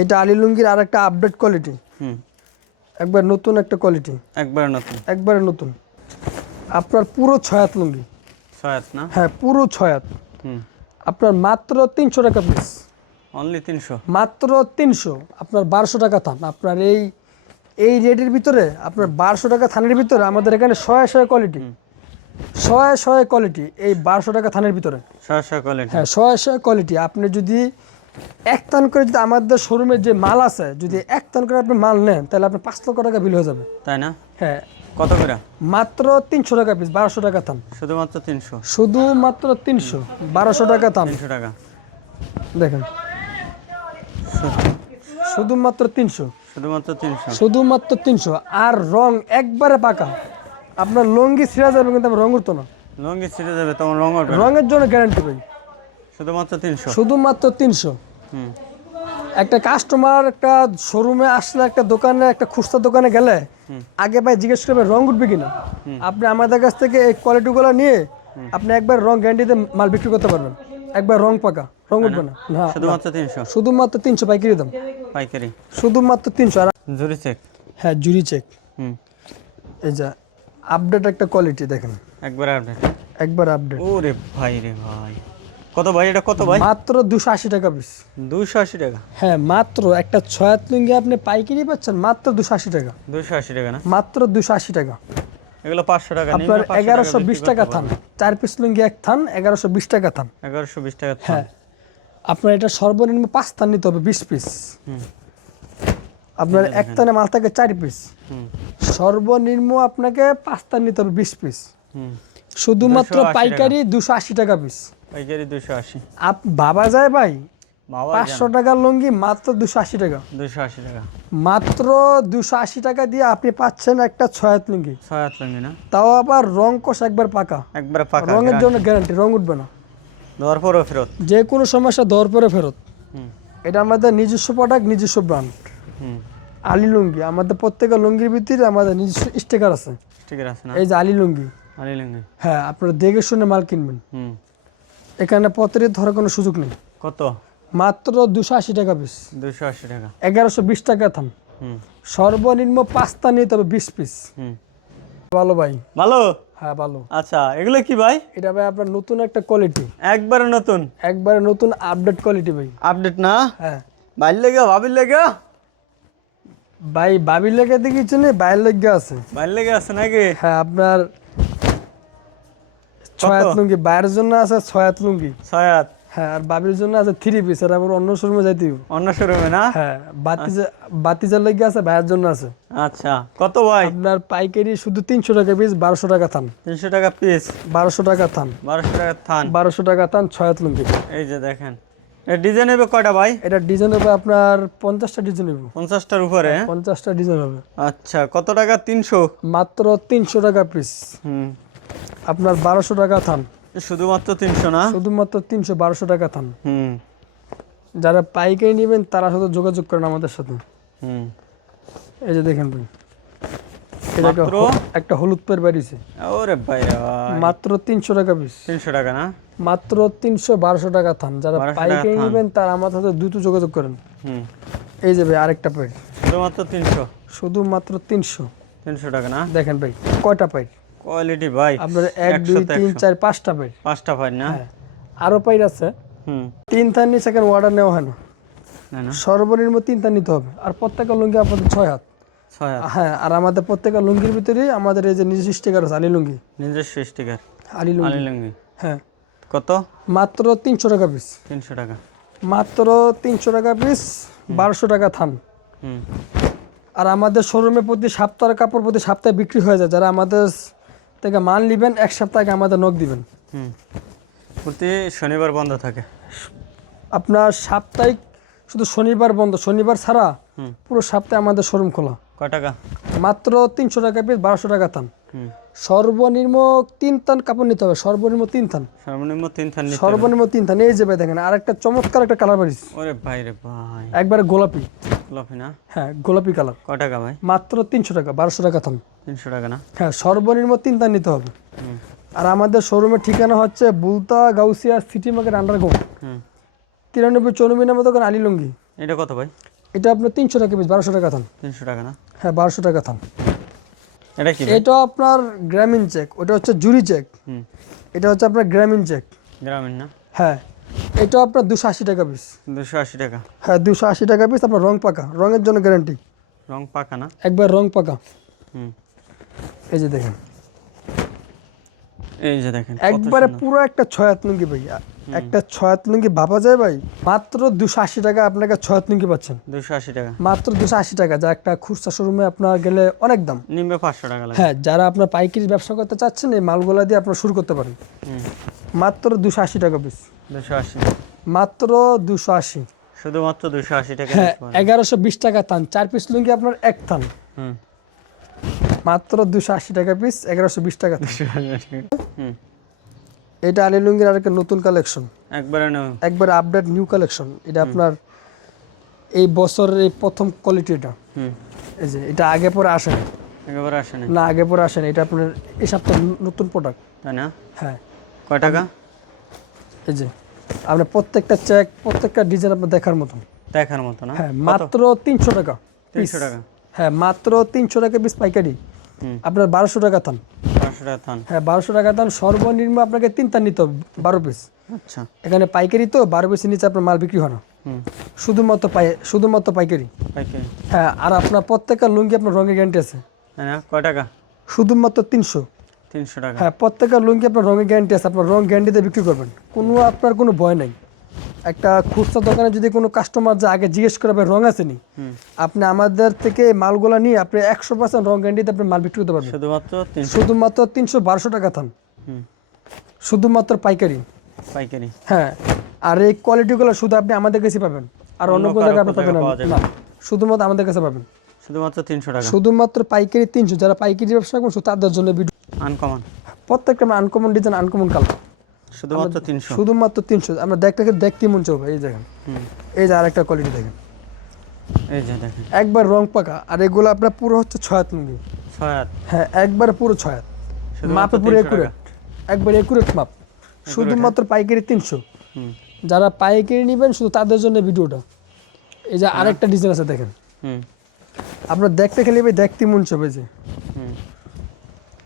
এটা আলী লুঙ্গির আর একটা আপডেট কোয়ালিটি হুম। একবার নতুন একটা কোয়ালিটি একবার নতুন। একবারে নতুন। আপনার পুরো ছয়াত লুঙ্গি। ছয়াত না? হ্যাঁ পুরো ছয়াত। হুম। আপনার মাত্র তিনশো টাকা পিস অনলি তিনশো? মাত্র তিনশো। আপনার বারোশো টাকা থান। আপনার এই এই রেটের ভিতরে আপনার বারোশো টাকা থানের ভিতরে আমাদের এখানে শয়ে শয়ে কোয়ালিটি শয়ে শয়ে কোয়ালিটি এই বারোশো টাকা থানের ভিতরে। ছয়শো কোয়ালিটি হ্যাঁ শয়ে শয়ে কোয়ালিটি আপনি যদি এক টান করে যদি আমাদের শোরুমের যে মাল আছে যদি এক টান করে আপনি মাল নেন তাহলে আপনার পাঁচ লক্ষ টাকা বিল হয়ে যাবে। তাই না? হ্যাঁ। কত করে? মাত্র তিনশো টাকা পিস বারোশো টাকা থান শুধুমাত্র তিনশো? শুধুমাত্র তিনশো বারোশো টাকা থান তিনশো টাকা। দেখেন। শুধুমাত্র তিনশো। শুধুমাত্র তিনশো। শুধুমাত্র তিনশো। আর রং একবারে পাকা। আপনার লঙ্গি ছিঁড়া যাবে কিন্তু রং উঠতো না। লঙ্গি ছিঁড়ে যাবে তোমার রঙ রঙের জন্য গ্যারান্টি পাই শুধুমাত্র তিনশো? শুধুমাত্র তিনশো। একটা কাস্টমার একটা শোরুমে আসলে একটা দোকানে একটা খুচরা দোকানে গেলে আগে ভাই জিজ্ঞেস করবে রং উঠবে কিনা? আপনি আমাদের কাছ থেকে এই কোয়ালিটিগুলো নিয়ে আপনি একবার রং গ্যারান্টিতে মাল বিক্রি করতে পারবেন। একবার রং পাকা রং উঠবে না। না শুধুমাত্র তিনশো? শুধুমাত্র তিনশো পাইকারি দাম। পাইকারি? শুধুমাত্র তিনশো। আর জুরি চেক হ্যাঁ জুরি চেক হুম। এই যা আপডেট একটা কোয়ালিটি দেখেন। একবার আপডেট একবার আপডেট ওরে ভাই রে ভাই। কত ভাই? এটা কত ভাই? মাত্র দুশো আশি টাকা পিস দুশো আশি টাকা। হ্যাঁ মাত্র একটা ছয়াত লুঙ্গি আপনি পাইকারি পাচ্ছেন মাত্র দুশো আশি টাকা। দুশো আশি টাকা না? মাত্র দুশো আশি টাকা। এগুলো পাঁচশো টাকা আপনার এগারোশো বিশ টাকা থান। চার পিস লুঙ্গি এক থান এগারোশো বিশ টাকা থান। এগারোশো বিশ টাকা হ্যাঁ আপনার এটা সর্বনিম্ন পাঁচ থান নিতে হবে বিশ পিস হুম। আপনার এক থানে মাল থাকে চার পিস হুম। সর্বনিম্ন আপনাকে পাঁচ থান নিতে হবে বিশ পিস হুম। শুধুমাত্র পাইকারি দুশো আশি টাকা পিস পাইকারি দুশো আশি। আপ ভাবা যায় ভাই? পাঁচশো টাকার লুঙ্গি মাত্র দুশো আশি টাকা। দুশো আশি টাকা। মাত্র দুশো আশি টাকা দিয়ে আপনি পাচ্ছেন একটা ছয়াত লুঙ্গি। ছয় হাত লঙ্গি না? তাও আবার রং কষ একবার পাকা। একবার ফাঁকা রঙের জন্য গ্যারান্টি রং উঠবে না। দেওয়ার পরও ফেরত। যে কোনো সমস্যা দর পরে ফেরত। এটা আমাদের নিজস্ব প্রোডাক্ট নিজস্ব ব্র্যান্ড আলি লুঙ্গি আমাদের প্রত্যেকের লুঙ্গির ভিতরে আমাদের নিজস্ব স্টিকার আছে। ঠিক আছে না? এই যে আলি লুঙ্গি। আলি লঙ্গি। হ্যাঁ আপনারা দেখে শুনে মাল কিনবেন। হুম। এখানে পত্রের ধরার কোনো সুযোগ নেই। কত? মাত্র দুশো আশি টাকা পিস দুশো আশি টাকা। এগারোশো বিশ টাকা থাম। সর্বনিম্ন পাঁচটা নিয়ে তবে বিশ পিস ভালো ভাই। ভালো? হ্যাঁ ভালো। আচ্ছা এগুলো কি ভাই? এটা ভাই আপনার নতুন একটা কোয়ালিটি একবারে নতুন? একবারে নতুন আপডেট কোয়ালিটি ভাই। আপডেট না? হ্যাঁ। বাইর লেগে ভাবির লেগে ভাই বাবির লেগে দেখিয়েছে না বাইরের লেগে আছে। বাইর লেগে আছে নাকি? হ্যাঁ আপনার ছয়াত লুঙ্গি বাইরের জন্য আছে ছয়াত লুঙ্গি। ছয় হাত হ্যাঁ আর বাবির জন্য আছে থ্রি পিস আর আবার অন্য শোরুমে যাইতে। অন্য শোরুমে না? হ্যাঁ বাতিজা বাতিজার লেগে আছে ভাইয়ের জন্য আছে। আচ্ছা কত ভাই? আপনার পাইকারি শুধু তিনশো টাকা পিস বারোশো টাকা থান। তিনশো টাকা পিস বারোশো টাকা থান। বারোশো টাকা থান। বারোশো টাকা থান ছয়াত লুঙ্গি। এই যে দেখেন ডিজাইন হবে কয়টা ভাই? এটা ডিজাইন হবে আপনার পঞ্চাশটা ডিজাইন হবে। পঞ্চাশটার উপরে? পঞ্চাশটা ডিজাইন হবে। আচ্ছা কত টাকা? তিনশো? মাত্র তিনশো টাকা পিস হুম। আপনার বারোশো টাকা থান। শুধুমাত্র তিনশো না? শুধুমাত্র তিনশো বারোশো টাকা থান। হুম। যারা পাইকারি নেবেন তারা শুধু যোগাযোগ করেন আমাদের সাথে। হুম। এই যে দেখেন ভাই একটা হলুদ পের বাড়িছে। ওরে ভাই মাত্র তিনশো টাকা পিস। তিনশো টাকা না? মাত্র তিনশো বারোশো টাকা থান। যারা 1200 পাইকারি নেবেন তারা আমার সাথে দ্রুত যোগাযোগ করেন। হুম। এই যে ভাই আরেকটা পাই শুধুমাত্র তিনশো? শুধুমাত্র তিনশো। তিনশো টাকা না? দেখেন ভাই কয়টা পাই কোয়ালিটি ভাই আপনার এক দুই একশোতে তিন একশো। চার পাঁচটা পাই। পাঁচটা পাই না? হ্যাঁ। আরও পাইর আছে। হুম। তিন থান নিয়ে সেকেন্ড অর্ডার নেওয়া হয় না। না সর্বনিম্ন তিন থান নিতে হবে। আর প্রত্যেকটা লুঙ্গি আপনাদের ছয় হাত। ছয় হাত। হ্যাঁ আর আমাদের প্রত্যেকটা লুঙ্গির ভিতরে আমাদের এই যে নিজস্ব স্টিকার আছে আলি লুঙ্গি। নিজস্ব স্টিকার আলি লুঙ্গি। আলি লুঙ্গি। হ্যাঁ। কত? মাত্র তিনশো টাকা পিস তিনশো টাকা। মাত্র তিনশো টাকা পিস বারোশো টাকা থান। হুম। আর আমাদের শোরুমে প্রতি সপ্তাহের কাপড় প্রতি সপ্তাহে বিক্রি হয়ে যায়। যারা আমাদের থেকে মাল নিবেন এক সপ্তাহ আগে আমাদের নখ দিবেন। প্রতি শনিবার বন্ধ থাকে। আপনার সাপ্তাহিক শুধু শনিবার বন্ধ শনিবার ছাড়া পুরো সপ্তাহে আমাদের শোরুম খোলা। কয় টাকা? মাত্র তিনশো টাকা পিস বারোশো টাকা হুম সর্বনিম্ন তিন থান কাপড় নিতে হবে সর্বনিম্ন তিন থান। সর্বনিম্ন তিন থান সর্বনিম্ন তিন থান এই যে ভাই দেখেন আর একটা চমৎকার একটা কালার বাড়িস ওরে ভাই রে ভাই। একবারে গোলাপি। গোলাপি না? হ্যাঁ গোলাপি কালার। কয় টাকা ভাই? মাত্র তিনশো টাকা বারোশো টাকা থান। তিনশো টাকা না? হ্যাঁ সর্বনিম্ন তিন থান নিতে হবে। আর আমাদের শোরুমের ঠিকানা হচ্ছে Bulta Gausia city market underground হুম। তিরানব্বই চৌরানব্বই দোকান এটা কত ভাই? এটা আপনার তিনশো টাকা পিস বারোশো টাকা থান। তিনশো টাকা না? হ্যাঁ বারোশো টাকা থান। এটা কি এটা আপনার গ্রামীণ চেক ওটা হচ্ছে জুরি চেক। এটা হচ্ছে আপনার গ্রামীণ চেক। গ্রামীণ না? হ্যাঁ এটা আপনার দুশো আশি টাকা পিস দুশো আশি টাকা। হ্যাঁ দুশো আশি টাকা পিস আপনার রং পাকা। রঙের জন্য গ্যারান্টি রং পাকা না? একবার রং পাকা। হুম। এই যে দেখেন। এই যে দেখেন একবারে পুরো একটা ছয়াত লুঙ্গি ভাই একটা ছয়াত লুঙ্গি ভাবা যায় ভাই মাত্র দুশো আশি টাকা আপনাকে ছয়াত লুঙ্গি পাচ্ছেন। দুশো আশি টাকা। মাত্র দুশো আশি টাকা যা একটা খুচরা শোরুমে আপনার গেলে অনেক দাম। নিম্বে পাঁচশো টাকা হ্যাঁ যারা আপনার পাইকারি ব্যবসা করতে চাচ্ছেন এই মালগুলা দিয়ে আপনারা শুরু করতে পারেন। মাত্র দুশো আশি টাকা পিস দুশো আশি। মাত্র দুশো আশি। শুধুমাত্র দুশো আশি টাকা হ্যাঁ এগারোশো বিশ টাকা থান চার পিস লুঙ্গি আপনার এক থান। মাত্র দুশো আশি টাকা পিস এগারোশো বিশ টাকা। হুম। এটা আলী লুঙ্গির আরেকটা নতুন কালেকশন একবারে একবার আপডেট নিউ কালেকশন এটা আপনার এই বছরের এই প্রথম কোয়ালিটি এটা। হুম। এই যে এটা আগে পরে আসে না একেবারে আসে না না আগে পরে আসে না এটা আপনার এই সপ্তাহ নতুন প্রোডাক্ট তাই না? হ্যাঁ। কয় টাকা? এই যে আপনার প্রত্যেকটা চেক প্রত্যেকটা ডিজাইন আপনার দেখার মতন। দেখার মতো না? হ্যাঁ মাত্র তিনশো টাকা তিনশো। টাকা। হ্যাঁ মাত্র তিনশো টাকা পিস পাইকারি। আপনার বারোশো টাকা থান। টাকা থান হ্যাঁ টাকা সর্বনিম্ন আপনাকে নিতে হবে বারো পিস আচ্ছা। এখানে পাইকারি তো বারো পিসের নিচে আপনার মাল বিক্রি হয় না। শুধুমাত্র পাই শুধুমাত্র পাইকারি। পাইকারি। হ্যাঁ আর আপনার প্রত্যেকটা লুঙ্গি আপনার রঙের গ্যারান্টি আছে। কয় টাকা? শুধুমাত্র তিনশো। তিনশো টাকা। হ্যাঁ প্রত্যেকটা লুঙ্গি আপনার রঙের গ্যারান্টি আছে। আপনার রং গ্যারান্টিতে বিক্রি করবেন। কোনো আপনার কোনো ভয় নাই। একটা খুচরা দোকানে যদি কোনো কাস্টমার যে আগে জিজ্ঞেস করে ভাই রং আছে নি? আপনি আমাদের থেকে মালগুলো নিয়ে আপনি একশো পার্সেন্ট রং গ্যারান্টিতে আপনি মাল বিক্রি করতে পারবেন। শুধুমাত্র শুধুমাত্র তিনশো বারোশো টাকা থান। শুধুমাত্র পাইকারি। পাইকারি। হ্যাঁ। আর এই কোয়ালিটিগুলো শুধু আপনি আমাদের কাছে পাবেন। আর অন্য কোনো জায়গায় আপনি পাবেন না। শুধুমাত্র আমাদের কাছে পাবেন। শুধুমাত্র তিনশো টাকা। শুধুমাত্র পাইকারি তিনশো। যারা পাইকারি ব্যবসা করছেন শুধু তাদের জন্য ভিডিও আনকমন প্রত্যেকটা আনকমন ডিজাইন আনকমন কালার শুধুমাত্র তিনশো। শুধুমাত্র আমরা দেখতে দেখতে মন চাইবে এই দেখেন। এই যে আরেকটা কোয়ালিটি দেখেন। এই যে দেখেন। একবার রং পাকা আর এগুলো আপনার পুরো হচ্ছে ছয়াত লুঙ্গি ছয় হাত। হ্যাঁ একবার পুরো ছয়াত শুধুমাত্র মাপে পুরো একুরেট। একবার একুরেট মাপ। শুধুমাত্র পাইকারি তিনশো। হুম। যারা পাইকারি নেবেন শুধু তাদের জন্য ভিডিওটা। এই যে আরেকটা ডিজাইন আছে দেখেন। হুম। আপনার দেখতে খেলে ভাই দেখতে মন চাবে যে।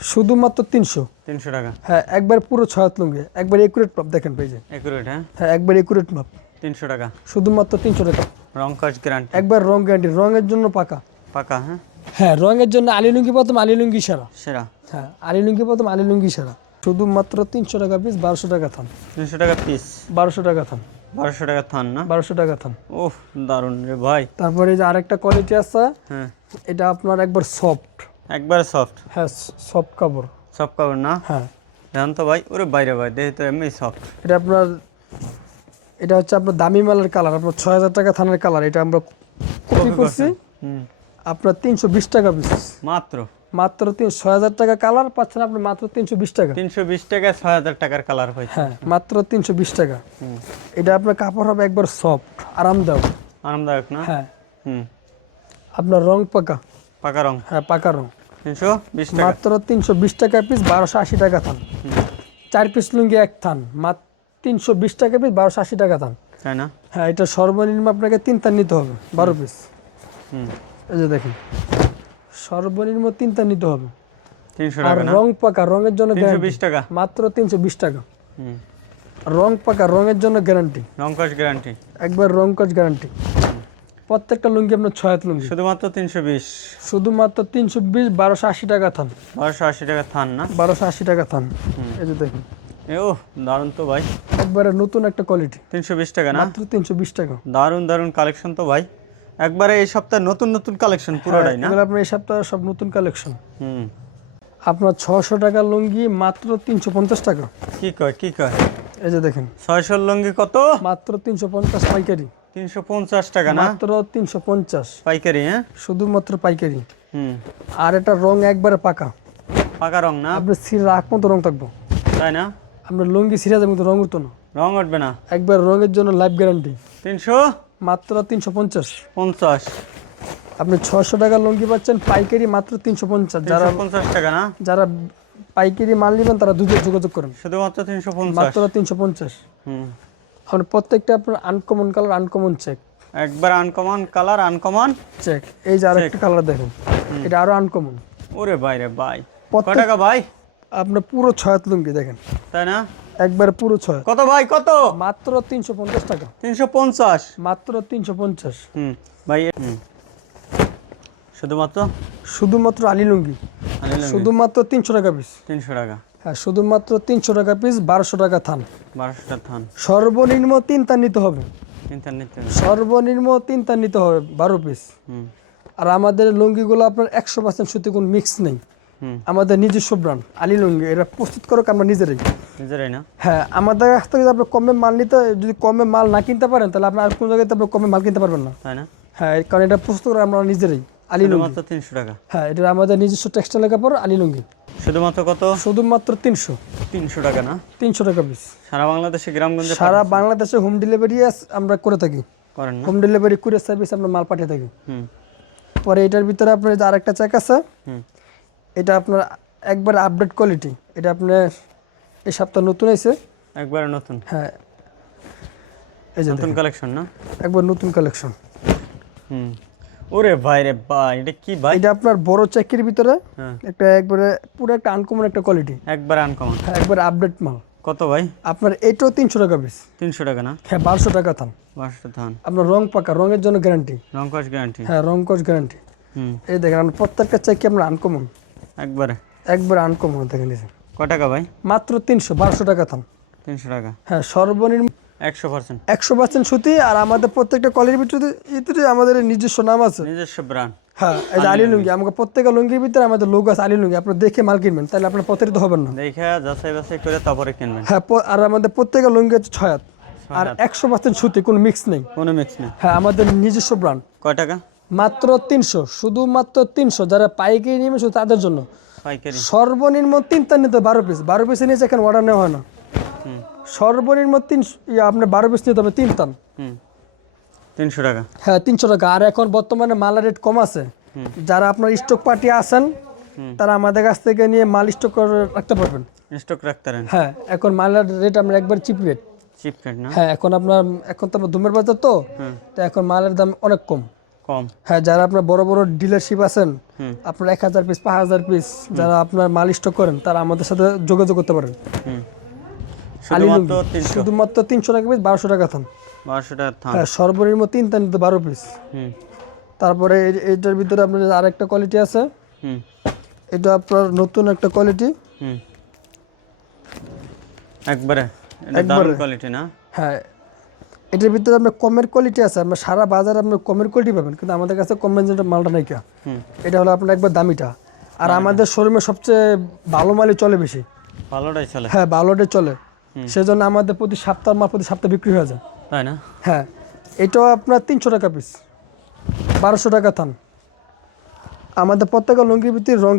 শুধুমাত্র তিনশো। তিনশো টাকা। হ্যাঁ একবার পুরো ছয়াত লুঙ্গি একবার একুরেট মাপ দেখেন পেজে একুরেট হ্যাঁ? হ্যাঁ একবার একুরেট মাপ তিনশো টাকা। শুধুমাত্র তিনশো টাকা। রং কাজ গ্যারান্টি একবার রং গ্যারান্টি রঙের জন্য পাকা। পাকা হ্যাঁ? হ্যাঁ রঙের জন্য আলি লুঙ্গি প্রথম আলি লুঙ্গি সেরা। সেরা। হ্যাঁ আলি লুঙ্গি প্রথম আলি লুঙ্গি সেরা। শুধুমাত্র তিনশো টাকা পিস বারোশো টাকা থান। তিনশো টাকা পিস বারোশো টাকা থান। বারোশো টাকা থান না? বারোশো টাকা থান। ওহ দারুণ রে ভাই। তারপরে এই যে আরেকটা কোয়ালিটি আছে হ্যাঁ। এটা আপনার একবার সফট একবার সফট হ্যাঁ সফট কাপড়। সফট কাপড় না? হ্যাঁ। জান তো ভাই ওরে বাইরে ভাই দেখি তো এমনি সফট এটা আপনার এটা হচ্ছে আপনার দামি মালের কালার আপনার ছয় হাজার টাকা থানের কালার এটা আমরা কপি করছি। হুম। আপনার তিনশো বিশ টাকা পিস মাত্র? মাত্র তিন ছয় হাজার টাকা কালার পাচ্ছেন আপনি মাত্র তিনশো বিশ টাকা। তিনশো বিশ টাকা ছয় হাজার টাকার কালার হয়েছে। হ্যাঁ মাত্র তিনশো বিশ টাকা। হুম। এটা আপনার কাপড় হবে একবার সফট আরামদায়ক। আরামদায়ক না? হ্যাঁ। হুম। আপনার রং পাকা। পাকা রং? হ্যাঁ পাকা রং। তিনশো বিশ মাত্র তিনশো বিশ টাকা পিস বারোশো আশি টাকা থান। চার পিস লুঙ্গি এক থান। মাত্র তিনশো বিশ টাকা পিস বারোশো আশি টাকা থান। তাই না? হ্যাঁ এটা সর্বনিম্ন আপনাকে তিন তার নিতে হবে বারো পিস হুম। এই যে দেখেন সর্বনিম্ন তিন তার নিতে হবে। আর টাকা রং পাকা রঙের জন্য বিশ টাকা? মাত্র তিনশো বিশ টাকা। হুম। রং পাকা রঙের জন্য গ্যারান্টি রং কাজ গ্যারান্টি একবার রং কাজ গ্যারান্টি প্রত্যেকটা লুঙ্গি আপনার ছয় হাত লুঙ্গি। শুধুমাত্র তিনশো বিশ। শুধুমাত্র তিনশো বিশ বারোশো আশি টাকা থান। বারোশো আশি টাকা থান না? বারোশো আশি টাকা থান। এই যে দেখুন। এ ও দারুণ তো ভাই। একবারে নতুন একটা কোয়ালিটি তিনশো বিশ টাকা না? মাত্র তিনশো বিশ টাকা। দারুণ দারুণ কালেকশন তো ভাই। একবারে এই সপ্তাহে নতুন নতুন কালেকশন পুরোটাই না? আপনার এই সপ্তাহে সব নতুন কালেকশন হুম। আপনার ছশো টাকা লুঙ্গি মাত্র তিনশো পঞ্চাশ টাকা। কি কয় কি কয়? এই যে দেখেন। ছয়শো লঙ্গি কত? মাত্র তিনশো পঞ্চাশ পাইকারি। তিনশো পঞ্চাশ টাকা না? মাত্র তিনশো পঞ্চাশ। পাইকারি হ্যাঁ? শুধুমাত্র পাইকারি। হুম। আর এটা রং একবারে পাকা। পাকা রং না? আপনার সিরা রাখ মতো রং থাকব। তাই না? আপনার লুঙ্গি সিরা যাবে কিন্তু রং উঠতো না। রং উঠবে না? একবার রঙের জন্য লাইফ গ্যারান্টি। তিনশো? মাত্র তিনশো পঞ্চাশ। পঞ্চাশ। আপনি ছশো টাকা লুঙ্গি পাচ্ছেন পাইকারি মাত্র তিনশো পঞ্চাশ। যারা তিনশো পঞ্চাশ টাকা না? যারা পাইকারি মাল নেবেন তারা দুধে যোগাযোগ করেন। শুধুমাত্র তিনশো পঞ্চাশ? মাত্র তিনশো পঞ্চাশ। হুম। আপনার প্রত্যেকটা আপনার আনকমন কালার আনকমন চেক একবার আনকমন কালার আনকমন চেক এই যে আরেকটা কালার দেখেন। এটা আরও আনকমন ওরে ভাই রে ভাই। প্রত্যেক- টাকা ভাই? আপনার পুরো ছয় লুঙ্গি দেখেন। তাই না? একবার পুরো ছয়। কত ভাই কত? মাত্র তিনশো পঞ্চাশ টাকা। তিনশো পঞ্চাশ? মাত্র তিনশো পঞ্চাশ। হুম ভাই শুধুমাত্র? শুধুমাত্র আলি লুঙ্গি। শুধুমাত্র তিনশো টাকা পিস তিনশো টাকা। শুধুমাত্র তিনশো টাকা পিস বারোশো টাকা থান। বারোশোটা থান। সর্বনিম্ন তিন তার নিতে হবে। সর্বনিম্ন তিন তার নিতে হবে বারো পিস আর আমাদের লুঙ্গিগুলো আপনার একশো পার্সেন্ট সুতি কোনো মিক্স নেই। আমাদের নিজস্ব ব্র্যান্ড আলি লুঙ্গি এটা প্রস্তুত করো আমরা নিজেরাই। নিজেরাই না? হ্যাঁ আমাদের কাছ থেকে আপনি কমে মাল নিতে যদি কমে মাল না কিনতে পারেন তাহলে আপনি আর কোনো জায়গায় আপনি কমে মাল কিনতে পারবেন না। তাই না? হ্যাঁ কারণ এটা প্রস্তুত করে আমরা নিজেরাই আলি লুঙ্গি। তিনশো টাকা। হ্যাঁ এটা আমাদের নিজস্ব টেক্সটাইল কাপড় আলী লুঙ্গি। শুধুমাত্র কত? শুধুমাত্র তিনশো। তিনশো টাকা না? তিনশো টাকা পিস সারা বাংলাদেশে গ্রামগঞ্জে সারা বাংলাদেশে হোম ডেলিভারি আমরা করে থাকি। করেন হোম ডেলিভারি কুরিয়ার সার্ভিস আমরা মাল পাঠিয়ে থাকি। হুম। পরে এটার ভিতরে আপনার যে আরেকটা চেক আছে হুম। এটা আপনার একবার আপডেট কোয়ালিটি এটা আপনার এই সপ্তাহ নতুন এসে একবারে নতুন? হ্যাঁ। এই যে নতুন কালেকশন না? একবার নতুন কালেকশন হুম। ওরে ভাই রে ভাই এটা কি ভাই? এটা আপনার বড় চেকের ভিতরে হ্যাঁ। একটা একবারে পুরো একটা আনকমন একটা কোয়ালিটি একবার আনকমন হ্যাঁ একবার আপডেট মাল। কত ভাই? আপনার এটাও তিনশো টাকা পিস তিনশো টাকা না? হ্যাঁ বারোশো টাকা থাম বারোশো ধান আপনার রং পাকা রঙের জন্য গ্যারান্টি রংকশ গ্যারান্টি হ্যাঁ রং কোচ গ্যারান্টি হুম। এই দেখেন আপনার প্রত্যেকটা চেক আপনার আনকমন একবারে? একবার আনকমন দেখেন। কয় টাকা ভাই? মাত্র তিনশো বারোশো টাকা থাম তিনশো টাকা। হ্যাঁ সর্বনিম্ন একশো পার্সেন্ট। একশো পার্সেন্ট সুতি আর আমাদের প্রত্যেকটা কোয়ালিটির ভিতরে আমাদের নিজস্ব নাম আছে। নিজস্ব ব্রান্ড হ্যাঁ এই যে আলি লুঙ্গি আমাকে প্রত্যেকটা লুঙ্গির ভিতরে আমাদের লোক আছে আলি লুঙ্গি। আপনার দেখে মাল কিনবেন তাহলে আপনার প্রতারিত হবেন না। দেখে যাচাই বাছাই করে তারপরে কিনবেন। হ্যাঁ আর আমাদের প্রত্যেকটা লুঙ্গি হচ্ছে ছয় হাত। আর একশো পার্সেন্ট সুতি কোনো মিক্স নেই। কোনো মিক্স নেই। হ্যাঁ আমাদের নিজস্ব ব্র্যান্ড কয় টাকা? মাত্র তিনশো শুধুমাত্র তিনশো। যারা পাইকারি শুধু তাদের জন্য। সর্বনিম্ন তিন তার নিতে বারো পিস বারো পিসে নিয়েছে এখানে অর্ডার নেওয়া হয় না। সর্বনিম্ন তিন আপনার বারো পিস নিতে হবে তিন হুম। তিনশো টাকা। হ্যাঁ তিনশো টাকা। আর এখন বর্তমানে মালের রেট কম আছে। যারা আপনার স্টক পার্টি আছেন তারা আমাদের কাছ থেকে নিয়ে মাল স্টক রাখতে পারবেন। স্টক রাখতে পারেন। হ্যাঁ এখন মালের রেট আমরা একবার চিপ রেট চিপ রেট না? হ্যাঁ এখন আপনার এখন তো আপনার ধুমের বাজার তো তো এখন মালের দাম অনেক কম। কম। হ্যাঁ যারা আপনার বড় বড় ডিলারশিপ আছেন আপনার এক হাজার পিস পাঁচ হাজার পিস যারা আপনার মাল স্টক করেন তারা আমাদের সাথে যোগাযোগ করতে পারেন শুধুমাত্র তিনশো। টাকা পিস বারোশো টাকা থান। বারোশো টাকা থান। হ্যাঁ সর্বনিম্ন তিন তান বারো পিস তারপরে এইটার ভিতরে আপনার আরেকটা কোয়ালিটি আছে এটা আপনার নতুন একটা কোয়ালিটি হুম। একবারে কোয়ালিটি না? হ্যাঁ এটার ভিতরে আপনার কমের কোয়ালিটি আছে আপনার সারা বাজারে আপনার কমের কোয়ালিটি পাবেন কিন্তু আমাদের কাছে কম রেঞ্জের মালটা নাই কা হুম। এটা হলো আপনার একবার দামিটা। আর আমাদের শোরুমে সবচেয়ে ভালো মালই চলে বেশি। ভালোটাই চলে। হ্যাঁ ভালোটাই চলে। সেজন্য আমাদের প্রতি সপ্তাহ মাল প্রতি সপ্তাহ বিক্রি হয়ে যায়। তাই না? হ্যাঁ এটাও আপনার তিনশো টাকা পিস বারোশো টাকা থান আমাদের প্রত্যেকের লুঙ্গির ভিত্তির রং